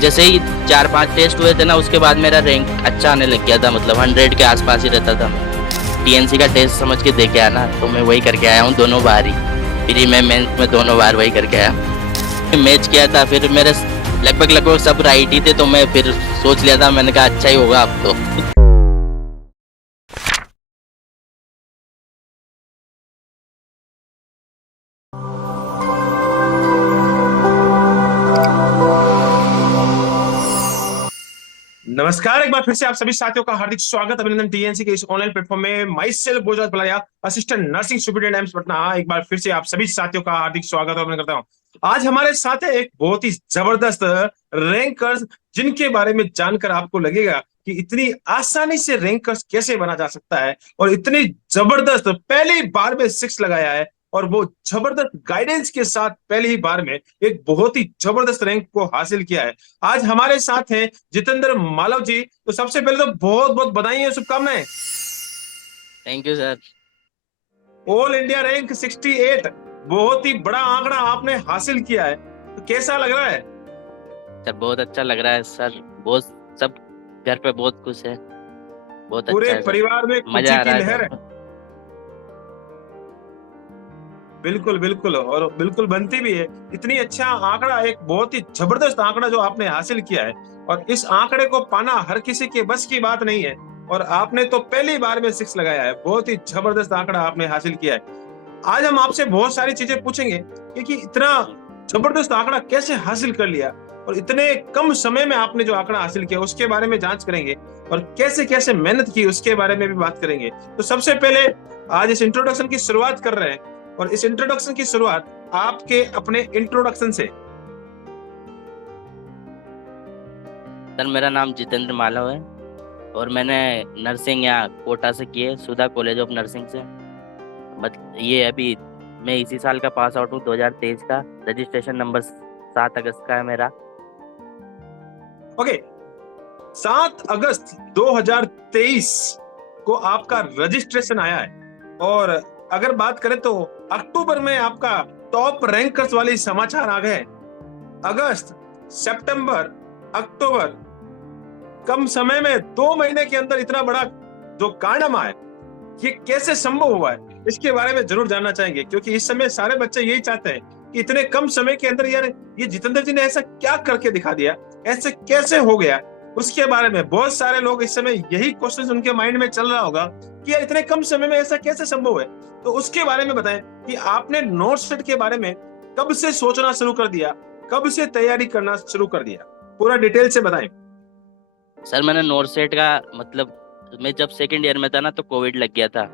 जैसे ही 4-5 टेस्ट हुए थे ना, उसके बाद मेरा रैंक अच्छा आने लग गया था, मतलब 100 के आसपास ही रहता था। टीएनसी का टेस्ट समझ के दे के आया ना, तो मैं वही करके आया हूँ दोनों बार ही। प्री में मेंस में दोनों बार वही करके आया। मैच किया था, फिर मेरे लगभग लगभग सब राइट ही थे, तो मैं फिर सोच लिया था, मैंने कहा अच्छा ही होगा अब तो। नमस्कार, एक बार फिर से आप सभी साथियों का हार्दिक स्वागत अभिनंदन टीएनसी के इस ऑनलाइन प्लेटफॉर्म में। माई सेल्फ बोजाज बलाया, assistant nursing superintendent AIIMS Patna. एक बार फिर से आप सभी साथियों का हार्दिक स्वागत और अभिनंदन करता हूं। आज हमारे साथ है एक बहुत ही जबरदस्त रैंकर्स, जिनके बारे में जानकर आपको लगेगा कि इतनी आसानी से रैंकर्स कैसे बना जा सकता है, और इतनी जबरदस्त पहली बार में 6 लगाया है, और वो जबरदस्त गाइडेंस के साथ पहली ही बार में एक बहुत ही जबरदस्त रैंक को हासिल किया है। आज हमारे साथ हैं जितेंद्र मालव जी। तो सबसे पहले तो बहुत बहुत बधाई और शुभकामनाएं। Thank you sir. All India rank 68, बहुत ही बड़ा आंकड़ा आपने हासिल किया है। तो कैसा लग रहा है? सर बहुत अच्छा लग रहा है सर, बहुत सब घर पे बहुत खुश है, बहुत अच्छा पूरे है सर, परिवार में खुशी मजा आ की रहा है लहर है। सर। बिल्कुल बिल्कुल, और बिल्कुल बनती भी है। इतनी अच्छा आंकड़ा, एक बहुत ही जबरदस्त आंकड़ा जो आपने हासिल किया है, और इस आंकड़े को पाना हर किसी के बस की बात नहीं है। और आपने तो पहली बार में 6 लगाया है, बहुत ही जबरदस्त आंकड़ा आपने हासिल किया है। आज हम आपसे बहुत सारी चीजें पूछेंगे कि इतना जबरदस्त आंकड़ा कैसे हासिल कर लिया, और इतने कम समय में आपने जो आंकड़ा हासिल किया उसके बारे में जांच करेंगे, और कैसे कैसे मेहनत की उसके बारे में भी बात करेंगे। तो सबसे पहले आज इस इंट्रोडक्शन की शुरुआत कर रहे हैं, और इस इंट्रोडक्शन की शुरुआत आपके अपने इंट्रोडक्शन से। सर मेरा नाम जितेंद्र मालव है, और मैंने नर्सिंग यहाँ कोटा से की है, सुधा कॉलेज ऑफ नर्सिंग से। ये अभी मैं इसी साल का पास आउट हूँ, 2023 का। रजिस्ट्रेशन नंबर 7 अगस्त का है मेरा। ओके, 7 अगस्त 2023 को आपका रजिस्ट्रेशन आया है, और अगर बात करें तो अक्टूबर में आपका टॉप रैंकर्स वाले समाचार आ गए। अगस्त, सितंबर, अक्टूबर, कम समय में 2 महीने के अंदर इतना बड़ा जो कारनामा है, ये कैसे संभव हुआ है, इसके बारे में जरूर जानना चाहेंगे। क्योंकि इस समय सारे बच्चे यही चाहते हैं कि इतने कम समय के अंदर यार ये जितेंद्र जी ने ऐसा क्या करके दिखा दिया, ऐसे कैसे हो गया। उसके बारे में बहुत सारे लोग इस समय यही क्वेश्चन उनके माइंड में चल रहा होगा कि यार इतने कम समय में ऐसा कैसे संभव है। तो उसके बारे में बताएं कि आपने नोट सेट के बारे में कब से सोचना शुरू कर दिया, कब से तैयारी करना शुरू कर दिया, पूरा डिटेल से बताएं। सर मैंने नोट सेट का मतलब, मैं जब सेकंड ईयर में था ना, तो कोविड लग गया था।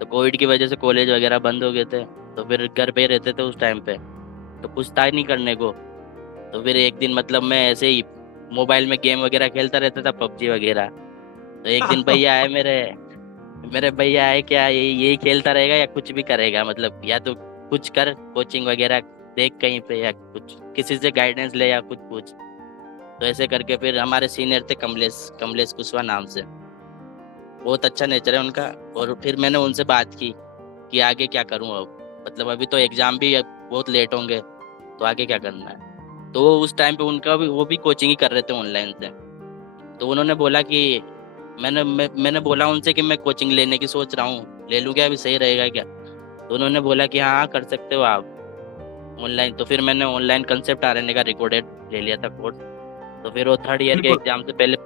तो कोविड की वजह से कॉलेज वगैरह बंद हो गए थे, तो फिर घर पे ही रहते थे उस टाइम पे, तो कुछ था ही नहीं करने को। तो फिर एक दिन मतलब मैं ऐसे ही मोबाइल में गेम वगैरह खेलता रहता था, पबजी वगैरह। तो एक दिन भैया आए मेरे मेरे भैया आए, क्या यही खेलता रहेगा या कुछ भी करेगा, मतलब या तो कुछ कर, कोचिंग वगैरह देख कहीं पे, या कुछ किसी से गाइडेंस ले या कुछ पूछ। तो ऐसे करके फिर हमारे सीनियर थे कमलेश कमलेश कुशवाहा नाम से, बहुत अच्छा नेचर है उनका। और फिर मैंने उनसे बात की कि आगे क्या करूं अब, मतलब अभी तो एग्जाम भी अब बहुत लेट होंगे, तो आगे क्या करना है। तो वो उस टाइम पे उनका भी, वो भी कोचिंग ही कर रहे थे ऑनलाइन से। तो उन्होंने बोला कि मैंने बोला उनसे कि मैं कोचिंग लेने की सोच रहा हूँ, ले लूँ क्या, अभी सही रहेगा क्या। तो उन्होंने बोला कि हाँ हाँ कर सकते हो आप ऑनलाइन। तो फिर मैंने ऑनलाइन कंसेप्ट आरएनए का रिकॉर्डेड ले लिया था कोर्स। तो फिर वो थर्ड ईयर के बिल्कुल, एग्जाम से पहले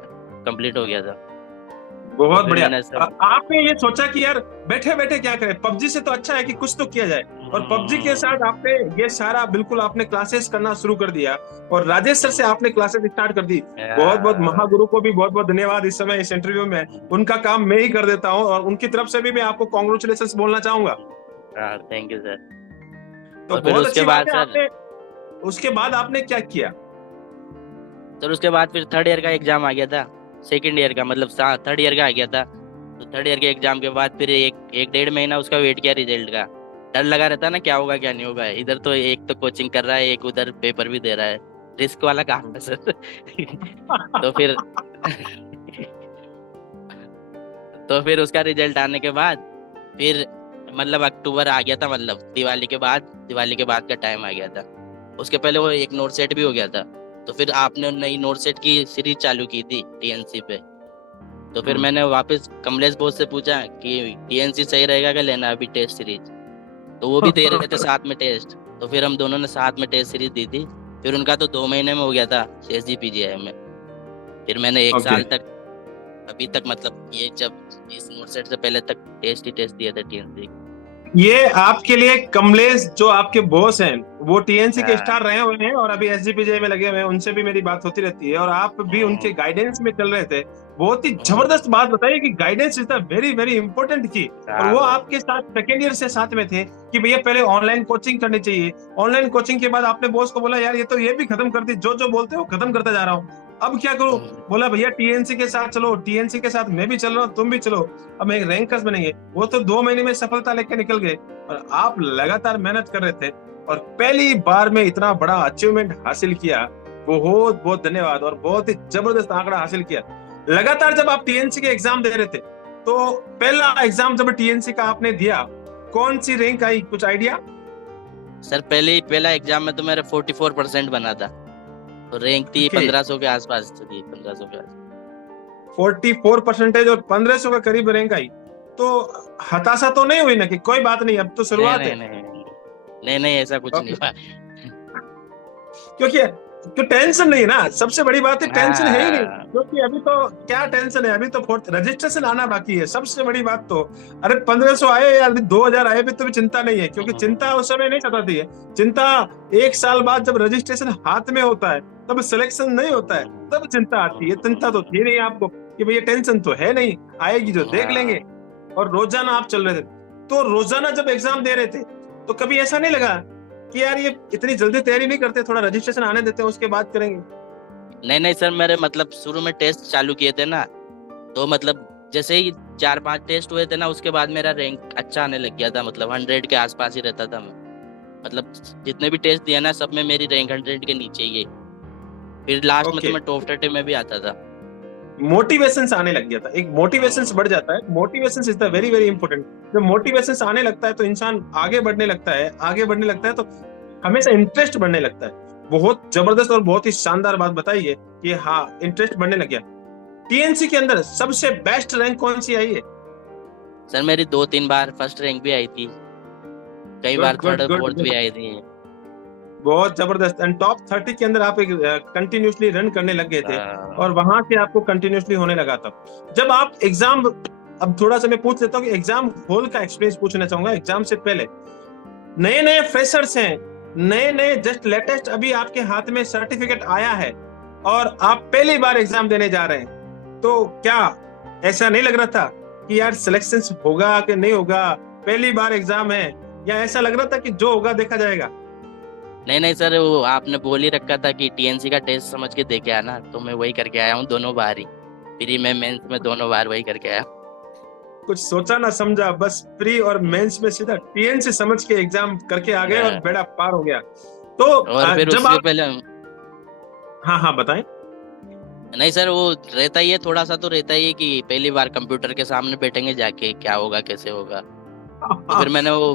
कंप्लीट हो गया था। तो बहुत फिर बढ़िया। मैंने सब आपने ये सोचा कि यार बैठे बैठे क्या करें, पबजी से तो अच्छा है कि कुछ तो किया जाए, और पबजी के साथ आपने ये सारा बिल्कुल आपने क्लासेस करना शुरू कर दिया, और राजेश सर से आपने क्लासेस स्टार्ट कर दी। बहुत बहुत महागुरु को भी बहुत बहुत धन्यवाद इस समय इस इंटरव्यू में। उनका काम मैं ही कर देता हूँ, और उनकी तरफ से भी मैं आपको कॉन्ग्रेचुलेशन बोलना चाहूंगा। हाँ थैंक यू सर। तो और फिर बहुत उसके अच्छी बात बाद है। सर आपने उसके बाद आपने क्या किया? सर उसके बाद फिर थर्ड ईयर का एग्जाम आ गया था। सेकंड ईयर का मतलब थर्ड ईयर का आ गया था। तो थर्ड ईयर के एग्जाम के बाद फिर एक एक डेढ़ महीना उसका वेट किया रिजल्ट का। डर लगा रहता ना, क्या होगा क्या नहीं होगा, इधर तो एक तो कोचिंग कर रहा है, एक उधर पेपर भी दे रहा है, रिस्क वाला काम है सर। तो फिर तो फिर उसका रिजल्ट आने के बाद फिर मतलब अक्टूबर आ गया था, मतलब दिवाली के बाद का टाइम आ गया था। उसके पहले वो एक नोट सेट भी हो गया था। तो फिर आपने नई नोट सेट की सीरीज चालू की थी टीएनसी पे। तो फिर मैंने वापस कमलेश बोस से पूछा कि टीएनसी सही रहेगा क्या लेना अभी टेस्ट सीरीज। तो वो भी दे रहे थे साथ में टेस्ट। तो फिर हम दोनों ने साथ में टेस्ट सीरीज दी थी। फिर उनका तो 2 महीने में हो गया था एसजीपीजीआई में। फिर मैंने एक ओके, साल तक अभी तक मतलब ये जब इस नोट सेट से पहले तक टेस्ट ही टेस्ट दिए थे टीएनसी। ये आपके लिए कमलेश जो आपके बॉस हैं, वो टीएनसी के हाँ। स्टार रहे हुए हैं और अभी एसजीपीजे में लगे हुए हैं, उनसे भी मेरी बात होती रहती है और आप भी उनके हम्म, गाइडेंस में चल रहे थे। बहुत ही हम्म, जबरदस्त बात बताइए कि guidance is the very very important की। और हाँ वो भाई। आपके साथ सेकेंड ईयर से साथ में थे कि भैया पहले ऑनलाइन कोचिंग करनी चाहिए। ऑनलाइन कोचिंग के बाद आपने बॉस को बोला यार ये तो ये भी खत्म कर दी, जो जो बोलते हो खत्म करता जा रहा हूँ, अब क्या करूं। हम्म, बोला भैया टीएनसी के साथ चलो, टीएनसी के साथ मैं भी चल रहा हूँ, तुम भी चलो, अब एक रैंकर्स बनेंगे। वो तो 2 महीने में सफलता लेकर निकल गए और आप लगातार मेहनत कर रहे थे और पहली बार में इतना बड़ा अचीवमेंट हासिल किया। बहुत बहुत धन्यवाद और बहुत ही जबरदस्त आंकड़ा हासिल किया। लगातार जब आप टीएनसी के एग्जाम दे रहे थे तो पहला एग्जाम जब टीएनसी का आपने दिया, कौन सी रैंक आई, कुछ आइडिया? सर पहला एग्जाम में तो मेरा 44% बना था। तो रैंक थी ओके, 1500 के आसपास थी, 1500 के आसपास। 44% और 1500 के करीब रैंक आई, तो हताशा तो नहीं हुई ना कि कोई बात नहीं, अब तो नहीं शुरुआत नहीं है? नहीं नहीं नहीं नहीं, ऐसा कुछ नहीं ओके, हुआ। क्योंकि तो टेंशन नहीं है ना, सबसे बड़ी बात है टेंशन है ही नहीं। हाँ। क्योंकि अभी तो क्या टेंशन है, अभी तो फोर्थ रजिस्ट्रेशन आना बाकी है, सबसे बड़ी बात तो। अरे 1500 आए या 2000 आए भी तो भी चिंता नहीं है, क्योंकि चिंता उस समय नहीं सताती है। चिंता एक साल बाद जब रजिस्ट्रेशन हाथ में होता है, तब सिलेक्शन नहीं होता है, तब चिंता आती है। चिंता तो थी नहीं आपको कि भैया टेंशन तो है नहीं, आएगी जो देख लेंगे। हाँ। और रोजाना आप चल रहे थे, तो रोजाना जब एग्जाम दे रहे थे तो कभी ऐसा नहीं लगा कि यार ये इतनी जल्दी तैयारी नहीं करते, थोड़ा रजिस्ट्रेशन आने देते हैं उसके बाद करेंगे? नहीं नहीं सर, मेरे मतलब शुरू में टेस्ट चालू किए थे ना, तो मतलब जैसे ही 4-5 टेस्ट हुए थे ना, उसके बाद मेरा रैंक अच्छा आने लग गया था। मतलब 100 के आसपास ही रहता था मैं। मतलब जितने भी टेस्ट दिया ना, सब में मेरी रैंक 100 के नीचे ही है। फिर लास्ट में तो ओके, मैं टॉप 30 में भी आता था। मोटिवेशन आने लग गया था, एक मोटिवेशन हम्म, बढ़ जाता है। Motivation is the very very important. जब मोटिवेशन आने लगता है तो इंसान आगे बढ़ने लगता है, आगे बढ़ने लगता है तो हमेशा इंटरेस्ट बढ़ने लगता है। बहुत जबरदस्त और बहुत ही शानदार बात बताइए कि हाँ, इंटरेस्ट बढ़ने लग गया। टीएनसी के अंदर सबसे बेस्ट रैंक कौन सी आई है? सर मेरी 2-3 बार फर्स्ट रैंक भी आई थी, कई गुड बार गुड थर्ड गुड फोर्थ भी गुड, आई थी। बहुत जबरदस्त। एंड टॉप 30 के अंदर आप एक कंटिन्यूसली रन करने लग गए थे हाँ। और वहां से आपको कंटिन्यूसली होने लगा था। जब आप एग्जाम, अब थोड़ा सा मैं पूछ लेता हूँ कि एग्जाम हॉल का एक्सपीरियंस पूछना चाहूंगा। एग्जाम से पहले नए नए फ्रेशर्स हैं, नए नए जस्ट लेटेस्ट अभी आपके हाथ में सर्टिफिकेट आया है और आप पहली बार एग्जाम देने जा रहे हैं, तो क्या ऐसा नहीं लग रहा था कि यार सिलेक्शन होगा कि नहीं होगा, पहली बार एग्जाम है, या ऐसा लग रहा था कि जो होगा देखा जाएगा? नहीं नहीं सर, वो आपने बोल ही रखा था कि टीएनसी का टेस्ट समझ के दे के आना, तो मैं वही करके आया हूँ दोनों बार ही। प्री में मेंस में दोनों बार वही करके आया। कुछ सोचा ना समझा, बस प्री और मेंस में सीधा टीएनसी समझ के एग्जाम करके आ गए और हाँ। बेड़ा पार हो गया। तो और फिर जब उससे आप, पहले हाँ हाँ बताएं। नहीं सर, वो रहता ही है, थोड़ा सा तो रहता ही है कि पहली बार कंप्यूटर के सामने बैठेंगे जाके, क्या होगा कैसे होगा। तो फिर मैंने वो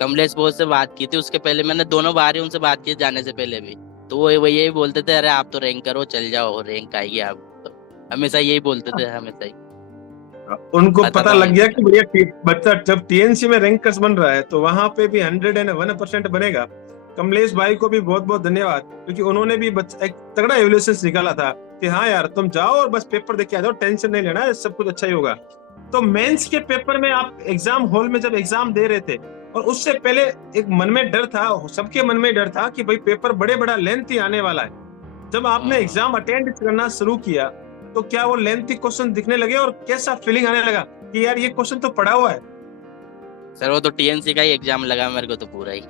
कमलेश बोस से बात की थी, उसके पहले मैंने दोनों बार ही उनसे बात की जाने से पहले भी। तो वो यही बोलते थे, अरे आप तो रैंक करो, चल जाओ, रैंक आएगी आप तो। हमेशा यही बोलते थे, हमेशा ही उनको पता पता था लग गया उनको। कि भैया बच्चा जब टीएनसी में रैंकर्स बन रहा है तो वहां पे भी 101% बनेगा। कमलेश भाई को भी बहुत बहुत धन्यवाद, क्योंकि उन्होंने भी एक तगड़ा एवल्यूशन निकाला था कि हाँ यार तुम जाओ और बस पेपर देके आ जाओ, टेंशन नहीं लेना है, सब कुछ अच्छा ही होगा। तो मेंस के पेपर में आप एग्जाम हॉल में जब एग्जाम दे रहे थे, और उससे पहले एक मन में डर था, सबके मन में डर था कि भाई पेपर बड़ा लेंथी आने वाला है। जब आपने हम्म, एग्जाम अटेंड करना शुरू किया तो क्या वो लेंथी क्वेश्चन दिखने लगे और कैसा फीलिंग आने लगा कि यार ये क्वेश्चन तो पड़ा हुआ है? सर वो तो टीएनसी का ही एग्जाम लगा मेरे को तो पूरा ही।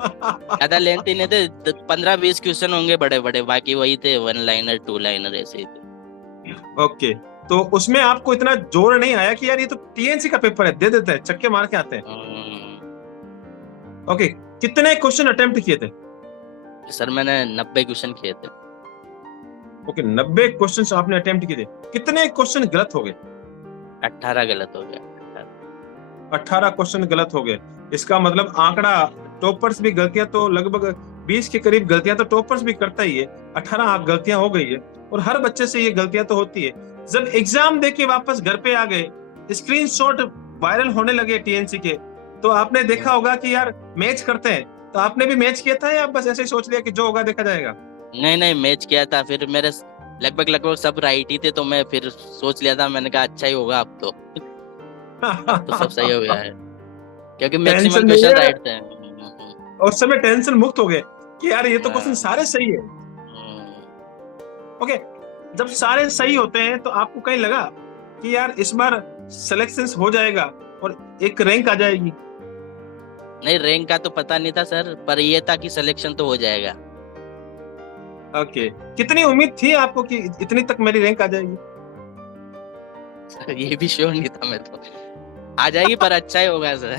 ज्यादा लेंथ ही नहीं थे, 15-20 क्वेश्चन होंगे बड़े बड़े, बाकी वही थे 1 लाइनर 2 लाइनर ऐसे ही थे। ओके, तो उसमें आपको इतना जोर नहीं आया कि यार ये तो टीएनसी का पेपर है, दे देते हैं, चक्के मार के आते हैं? ओके, कितने क्वेश्चन अटेम्प्ट किए थे? सर मैंने 90 क्वेश्चन किए थे। ओके, 90 क्वेश्चन आपने अटेम्प्ट किए थे, कितने क्वेश्चन गलत हो गए? 18 गलत हो गया। 18 क्वेश्चन गलत हो गए। इसका मतलब आंकड़ा, टॉपर्स भी गलतियां तो लगभग 20 के करीब गलतियां तो टॉपर्स भी करता ही है, 18 आप गलतियां हो गई है, और हर बच्चे से ये गलतियां तो होती है। जब एग्जाम दे के वापस घर पे आ गए, स्क्रीनशॉट वायरल होने लगे टीएनसी के, तो आपने देखा होगा कि यार मैच करते हैं, तो आपने भी मैच किया था या बस ऐसे ही सोच लिया कि जो होगा देखा जाएगा? नहीं नहीं, मैच किया था, फिर मेरे लगभग लगभग सब राइट ही थे, तो मैं फिर सोच लिया था, मैंने कहा अच्छा ही होगा अब तो। अब तो सब सही हो गया है, क्योंकि मैक्सिमम टेंशन नहीं क्वेश्चन है, राइट थे। उस समय टेंशन मुक्त हो गए कि यार ये तो क्वेश्चन हाँ। सारे सही है। ओके, जब सारे सही होते हैं तो आपको कहीं लगा कि यार इस बार सिलेक्शन हो जाएगा और एक रैंक आ जाएगी? नहीं, रैंक का तो पता नहीं था सर, पर ये था कि सिलेक्शन तो हो जाएगा। ओके, कितनी उम्मीद थी आपको कि इतनी तक मेरी रैंक आ जाएगी? ये भी श्योर नहीं था मैं तो, आ जाएगी पर अच्छा ही होगा सर।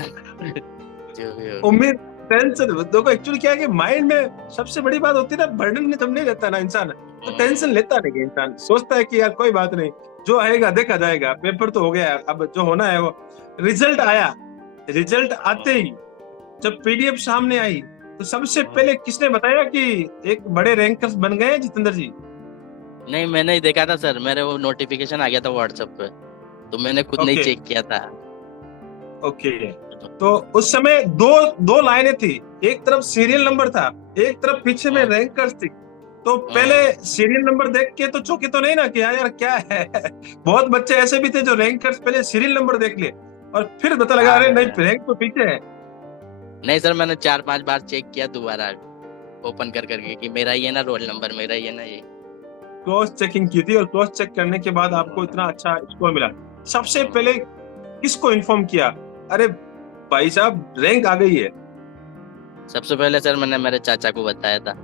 जो भी हो। उम्मीद, टेंशन देखो, एक्चुअली क्या है कि माइंड में सबसे बड़ी बात होती है ना, बर्डन में तब नहीं रहता ना इंसान, तो टेंशन लेता नहीं है इंसान, सोचता है कि यार कोई बात नहीं, जो आएगा देखा जाएगा, पेपर तो हो गया, अब जो होना है वो। रिजल्ट आया, रिजल्ट आते ही जब पीडीएफ सामने आई, तो सबसे पहले किसने बताया कि एक बड़े रैंकर्स बन गए जितेंद्र जी? नहीं, मैंने ही देखा था सर, मेरे वो नोटिफिकेशन आ गया था व्हाट्सएप पे, तो मैंने खुद नहीं ओके चेक किया था। ओके, तो उस समय दो दो लाइनें थी, एक तरफ सीरियल नंबर था, एक तरफ पीछे में रैंकर्स थी। तो पहले सीरियल नंबर देख के तो चौंके तो नहीं ना कि यार क्या है? बहुत बच्चे ऐसे भी थे जो रैंकर्स पहले सीरियल नंबर देख लिए और फिर पता लगा अरे नहीं, रैंक तो पीछे है। नहीं सर, मैंने 4-5 बार चेक किया दोबारा ओपन कर करके कि मेरा ये ना रोल नंबर, मेरा ये ना ये। क्रॉस चेकिंग की थी और क्रॉस चेक करने के बाद आपको इतना अच्छा स्कोर मिला। सबसे पहले किसको इन्फॉर्म किया, अरे भाई साहब रैंक आ गई है? सबसे पहले सर मैंने मेरे चाचा को बताया था।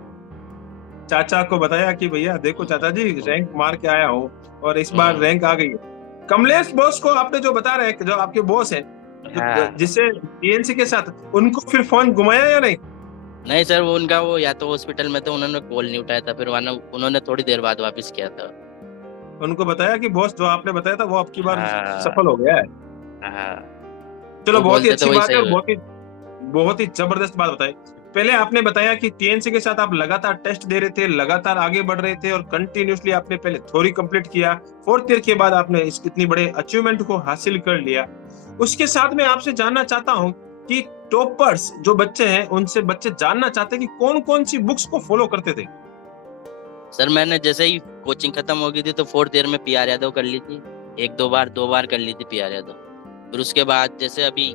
चाचा को बताया कि भैया देखो चाचा जी, रैंक मार के आया हूँ और इस बार रैंक आ गई है। कमलेश बॉस को आपने जो बता रहे हैं, जो आपके बॉस हैं, जिससे टीएनसी के साथ, उनको फिर फोन घुमाया या नहीं? नहीं सर, वो उनका वो या तो हॉस्पिटल में थे, उन्होंने कॉल नहीं उठाया था, फिर उन्होंने थोड़ी देर बाद वापस किया था। उनको बताया कि बॉस जो आपने बताया था वो आपकी बार सफल हो गया है? चलो, बहुत ही अच्छी बात है और बहुत ही जबरदस्त बात बताई। पहले आपने बताया कि टीएनसी के साथ आप लगातार टेस्ट दे रहे थे, लगातार आगे बढ़ रहे थे और कंटिन्यूसली आपने पहले थ्योरी कंप्लीट किया, 4th ईयर के बाद आपने इस इतनी बड़े अचीवमेंट को हासिल कर लिया। उसके साथ मैं आपसे जानना चाहता हूं कि टॉपर्स जो बच्चे हैं, उनसे बच्चे जानना चाहते हैं कि कौन कौन सी बुक्स को फॉलो करते थे। सर मैंने जैसे ही कोचिंग खत्म हो गई थी तो 4th ईयर में पीआर यादव कर ली थी, दो बार कर ली थी पीआर यादव। फिर उसके बाद जैसे अभी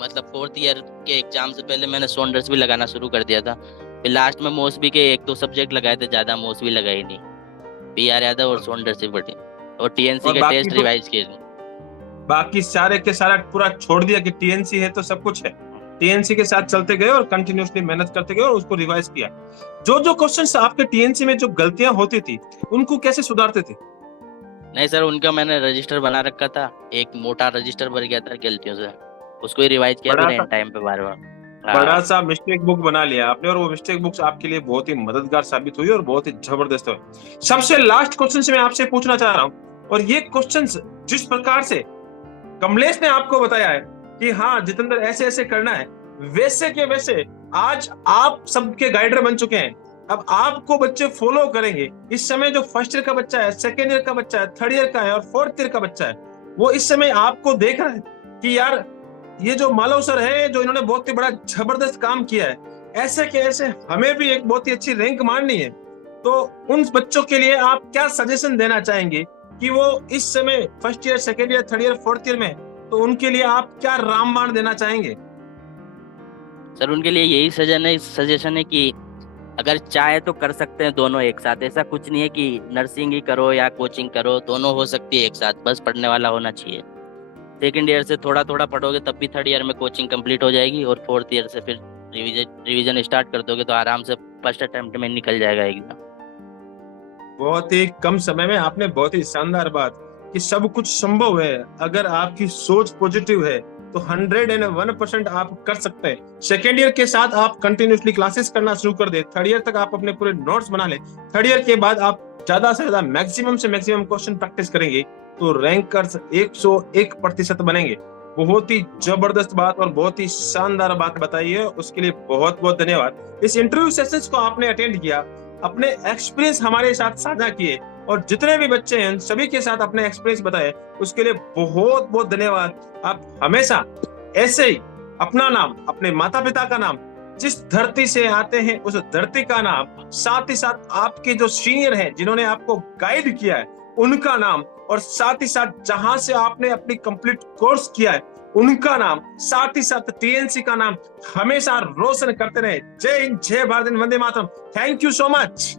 मतलब 4th ईयर के एग्जाम से पहले मैंने सॉन्डर्स भी लगाना शुरू कर दिया था। फिर लास्ट में मौसबी के 1-2 सब्जेक्ट लगाए थे, ज्यादा मौसबी लगाई नहीं, पीआर यादव और सॉन्डर्स ही पढ़े और टीएनसी के टेस्ट रिवाइज किए। बाकी सारे के सारा पूरा छोड़ दिया कि टीएनसी है तो सब कुछ है, टीएनसी के साथ चलते गए और कंटिन्यूअसली मेहनत करते गए और उसको रिवाइज किया। जो जो क्वेश्चंस आपके टीएनसी में जो गलतियां होती थी उनको कैसे सुधारते थे? नहीं सर, उनका मैंने रजिस्टर बना रखा था, एक मोटा रजिस्टर भर गया था गलतियों से, उसको ही रिवाइज किया फिर एंड टाइम पे बार बार। बड़ा सा मिस्टेक बुक बना लिया आपने और वो मिस्टेक बुक्स आपके लिए बहुत ही मददगार साबित हुई और बहुत ही जबरदस्त हुई। सबसे लास्ट क्वेश्चन से मैं आपसे पूछना चाह रहा हूँ, और ये क्वेश्चन जिस प्रकार से कमलेश ने आपको बताया है कि हाँ जितेंद्र ऐसे ऐसे करना है, वैसे के वैसे आज आप सबके गाइडर बन चुके हैं। अब आपको बच्चे फॉलो करेंगे। इस समय जो 1st ईयर का बच्चा है, 2nd ईयर का बच्चा है, 3rd ईयर का है और 4th ईयर का बच्चा है, वो इस समय आपको देख रहा है कि यार ये जो मालव सर है, जो इन्होंने बहुत ही बड़ा जबरदस्त काम किया है, ऐसे के ऐसे हमें भी एक बहुत ही अच्छी रैंक मारनी है। तो उन बच्चों के लिए आप क्या सजेशन देना चाहेंगे कि वो इस समय 1st year, 2nd year, 3rd year, 4th year में, तो उनके लिए आप क्या रामबाण देना चाहेंगे? सर उनके लिए यही सजेशन है कि अगर चाहे तो कर सकते हैं दोनों एक साथ, ऐसा कुछ नहीं है कि नर्सिंग ही करो या कोचिंग करो, दोनों हो सकती है एक साथ, बस पढ़ने वाला होना चाहिए। 2nd ईयर से थोड़ा थोड़ा पढ़ोगे तब भी 3rd ईयर में कोचिंग कंप्लीट हो जाएगी और 4th ईयर से फिर रिवीजन स्टार्ट कर दोगे तो आराम से 1st अटेम्प्ट में निकल जाएगा एग्जाम। बहुत ही कम समय में आपने बहुत ही शानदार बात कि सब कुछ संभव है अगर आपकी सोच पॉजिटिव है, तो 101% आप कर सकते हैं। 2nd ईयर के साथ आप कंटिन्यूसली क्लासेस करना शुरू कर दे, 3rd ईयर तक आप अपने पूरे नोट्स बना ले, 3rd ईयर के बाद आप ज्यादा से ज्यादा मैक्सिमम से मैक्सिमम क्वेश्चन प्रैक्टिस करेंगे तो रैंकर्स 101% बनेंगे। बहुत ही जबरदस्त बात और बहुत ही शानदार बात बताई है, उसके लिए बहुत बहुत धन्यवाद। इस इंटरव्यू सेशंस को आपने अटेंड किया, अपने एक्सपीरियंस हमारे साथ साझा किए और जितने भी बच्चे हैं सभी के साथ अपने एक्सपीरियंस बताए, उसके लिए बहुत बहुत धन्यवाद। आप हमेशा ऐसे ही अपना नाम, अपने माता पिता का नाम, जिस धरती से आते हैं उस धरती का नाम, साथ ही साथ आपके जो सीनियर हैं जिन्होंने आपको गाइड किया है उनका नाम, और साथ ही साथ जहां से आपने अपनी कंप्लीट कोर्स किया है उनका नाम, साथ ही साथ टीएनसी का नाम हमेशा रोशन करते रहे। जय हिंद, जय भारत, वंदे मातरम। Thank you so much.